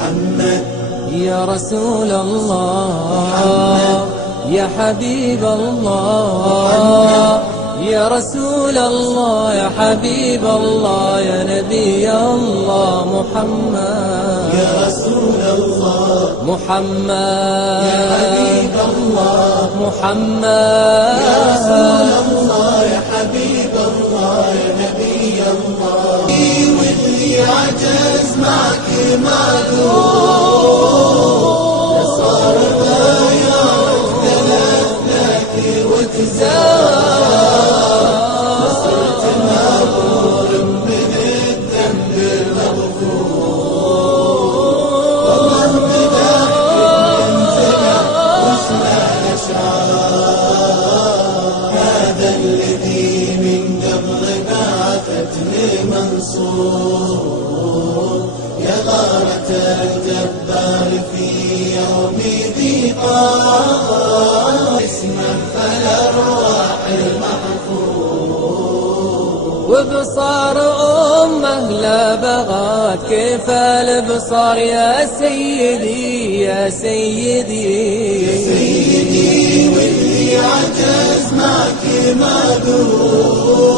محمد يا رسول الله محمد يا حبيب الله يا رسول الله يا حبيب الله يا نبي الله محمد يا رسول الله محمد يا حبيب الله محمد يا رسول الله يا حبيب الله يا نبي الله واللي عجز معك معذور صار ما يعرف ثلاث وتزار صرت مغفور من الذنب المغفور والله مدحك ينزلع واسمع الاشعار هذا الذي من قبل بعثتني منصور يا غارة الجبار في يوم ضيقات اسما فالأرواح المحفور وبصار أمه لا بغات كيف البصار يا سيدي يا سيدي يا سيدي واللي عجز معك معذور